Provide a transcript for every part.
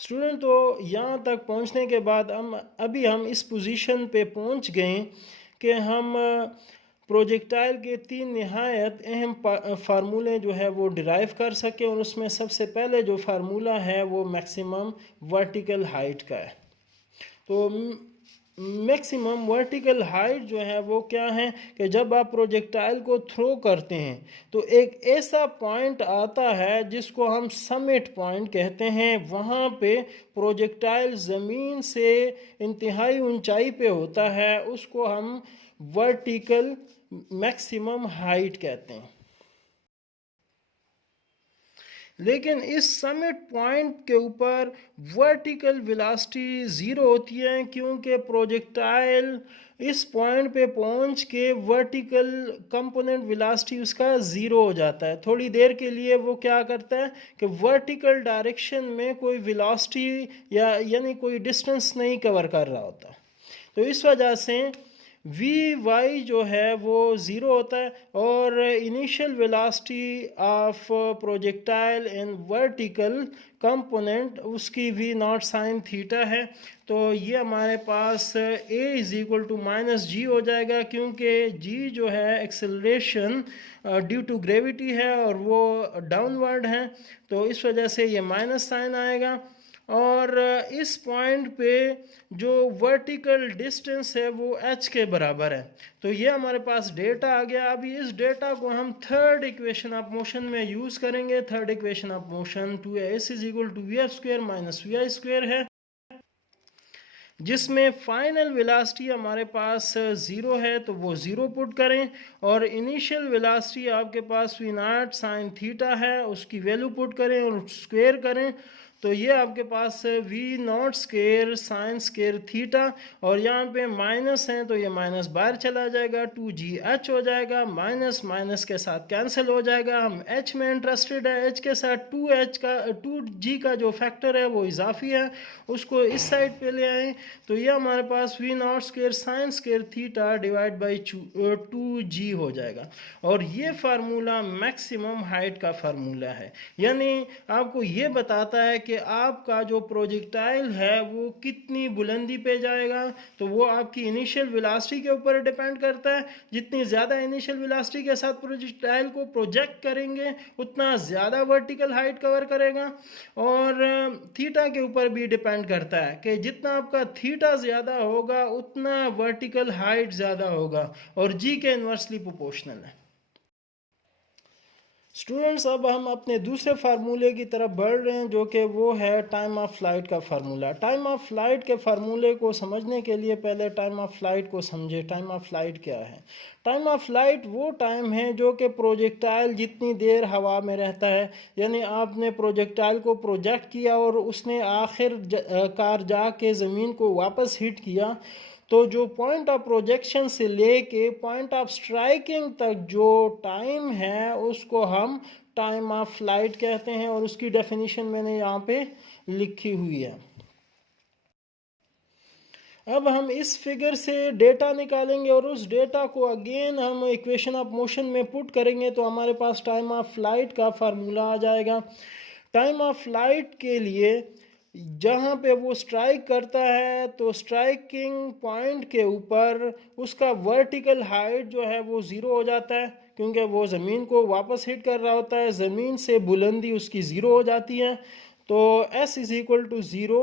Student, तो यहाँ तक पहुँचने के बाद हम इस पोजीशन पे पहुँच गए कि हम प्रोजेक्टाइल के 3 निहायत अहम फार्मूले जो है वो डिराइव कर सके, और उसमें सबसे पहले जो फार्मूला है वो मैक्सिमम वर्टिकल हाइट का है। तो मैक्सिमम वर्टिकल हाइट जो है वो क्या है कि जब आप प्रोजेक्टाइल को थ्रो करते हैं तो एक ऐसा पॉइंट आता है जिसको हम समिट पॉइंट कहते हैं। वहाँ पे प्रोजेक्टाइल ज़मीन से इंतहाई ऊंचाई पे होता है, उसको हम वर्टिकल मैक्सिमम हाइट कहते हैं। लेकिन इस समिट पॉइंट के ऊपर वर्टिकल वेलोसिटी ज़ीरो होती है, क्योंकि प्रोजेक्टाइल इस पॉइंट पे पहुंच के वर्टिकल कंपोनेंट वेलोसिटी उसका ज़ीरो हो जाता है। थोड़ी देर के लिए वो क्या करता है कि वर्टिकल डायरेक्शन में कोई वेलोसिटी यानी कोई डिस्टेंस नहीं कवर कर रहा होता। तो इस वजह से वी वाई जो है वो ज़ीरो होता है, और initial velocity of projectile in vertical component उसकी वी नॉट साइन थीटा है। तो ये हमारे पास a is equal to minus g हो जाएगा, क्योंकि g जो है एक्सेलरेशन ड्यू टू ग्रेविटी है और वो डाउनवर्ड है, तो इस वजह से ये माइनस साइन आएगा। और इस पॉइंट पे जो वर्टिकल डिस्टेंस है वो h के बराबर है। तो ये हमारे पास डेटा आ गया। अभी इस डेटा को हम थर्ड इक्वेशन ऑफ मोशन में यूज़ करेंगे। Third equation of motion 2s is equal to v f square minus v i square है, जिसमें फाइनल वेलोसिटी हमारे पास ज़ीरो है, तो वो ज़ीरो पुट करें, और इनिशियल वेलोसिटी आपके पास वी नॉट साइन थीटा है, उसकी वैल्यू पुट करें और स्क्वेयर करें। तो ये आपके पास v naught square sine square theta, और यहाँ पे माइनस है तो ये माइनस बाहर चला जाएगा, 2gh हो जाएगा, माइनस माइनस के साथ कैंसिल हो जाएगा। हम h में इंटरेस्टेड है, h के साथ 2g का जो फैक्टर है वो इजाफी है, उसको इस साइड पे ले आए। तो ये हमारे पास v naught square sine square theta divide by 2g हो जाएगा। और ये फार्मूला मैक्सिमम हाइट का फार्मूला है, यानी आपको ये बताता है कि आपका जो प्रोजेक्टाइल है वो कितनी बुलंदी पे जाएगा। तो वो आपकी इनिशियल वेलोसिटी के ऊपर डिपेंड करता है। जितनी ज़्यादा इनिशियल वेलोसिटी के साथ प्रोजेक्टाइल को प्रोजेक्ट करेंगे उतना ज़्यादा वर्टिकल हाइट कवर करेगा, और थीटा के ऊपर भी डिपेंड करता है कि जितना आपका थीटा ज़्यादा होगा उतना वर्टिकल हाइट ज़्यादा होगा, और जी के इन्वर्सली प्रोपोर्शनल है। स्टूडेंट्स, अब हम अपने दूसरे फार्मूले की तरफ बढ़ रहे हैं, जो कि वो है टाइम ऑफ फ्लाइट का फार्मूला। टाइम ऑफ फ्लाइट के फार्मूले को समझने के लिए पहले टाइम ऑफ फ्लाइट को समझे। टाइम ऑफ फ्लाइट क्या है? टाइम ऑफ फ्लाइट वो टाइम है जो कि प्रोजेक्टाइल जितनी देर हवा में रहता है, यानी आपने प्रोजेक्टाइल को प्रोजेक्ट किया और उसने कार जाके ज़मीन को वापस हिट किया, तो जो पॉइंट ऑफ प्रोजेक्शन से लेके पॉइंट ऑफ स्ट्राइकिंग तक जो टाइम है उसको हम टाइम ऑफ फ्लाइट कहते हैं, और उसकी डेफिनेशन मैंने यहाँ पे लिखी हुई है। अब हम इस फिगर से डेटा निकालेंगे और उस डेटा को अगेन हम इक्वेशन ऑफ मोशन में पुट करेंगे, तो हमारे पास टाइम ऑफ फ्लाइट का फार्मूला आ जाएगा। टाइम ऑफ फ्लाइट के लिए जहाँ पे वो स्ट्राइक करता है तो स्ट्राइकिंग पॉइंट के ऊपर उसका वर्टिकल हाइट जो है वो ज़ीरो हो जाता है, क्योंकि वो ज़मीन को वापस हिट कर रहा होता है, ज़मीन से बुलंदी उसकी ज़ीरो हो जाती है। तो s is equal to zero,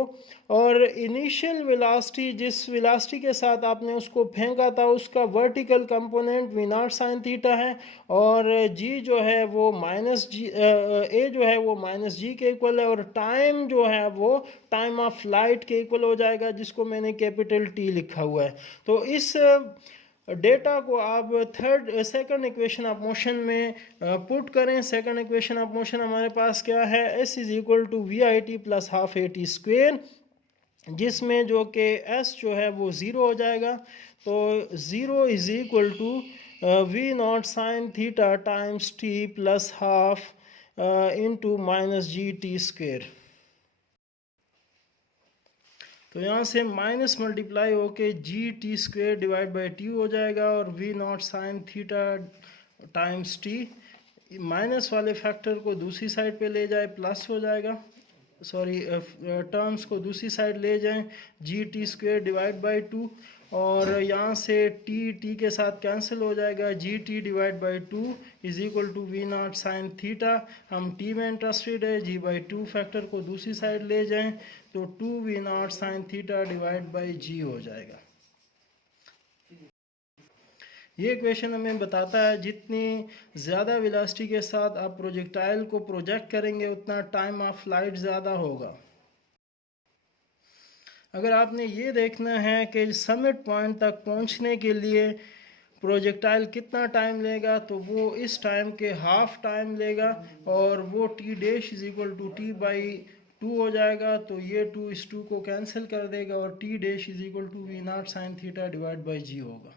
और इनिशियल वेलोसिटी जिस वेलोसिटी के साथ आपने उसको फेंका था उसका vertical component v naught sine theta है, और g जो है वो माइनस जी a जो है वो माइनस जी के इक्वल है, और टाइम जो है वो टाइम ऑफ फ्लाइट के इक्वल हो जाएगा, जिसको मैंने कैपिटल T लिखा हुआ है। तो इस डेटा को आप सेकंड इक्वेशन ऑफ मोशन में पुट करें। सेकंड इक्वेशन ऑफ मोशन हमारे पास क्या है? s is equal to v i t plus half a t square, जिसमें जो कि s जो है वो ज़ीरो हो जाएगा। तो zero is equal to v naught sine theta times t plus half into minus g t square. तो यहाँ से माइनस मल्टीप्लाई होके g t square divide by t हो जाएगा, और v naught sine theta times t, minus वाले factor को दूसरी साइड पे ले जाए प्लस हो जाएगा। टर्म्स को दूसरी साइड ले जाएं, जी टी स्क्वेयर डिवाइड बाई 2, और यहाँ से टी के साथ कैंसिल हो जाएगा, g t divide by 2 is equal to v naught sine theta. हम टी में इंटरेस्टेड है, जी बाई 2 फैक्टर को दूसरी साइड ले जाएं तो 2 v naught sine theta divide by g हो जाएगा। ये इक्वेशन हमें बताता है जितनी ज़्यादा वेलोसिटी के साथ आप प्रोजेक्टाइल को प्रोजेक्ट करेंगे उतना टाइम ऑफ फ्लाइट ज़्यादा होगा। अगर आपने ये देखना है कि समिट पॉइंट तक पहुंचने के लिए प्रोजेक्टाइल कितना टाइम लेगा, तो वो इस टाइम के हाफ टाइम लेगा, और वो t dash is equal to t by 2 हो जाएगा। तो ये 2 इस 2 को कैंसिल कर देगा और t dash is equal to v naught sine theta divide by g होगा।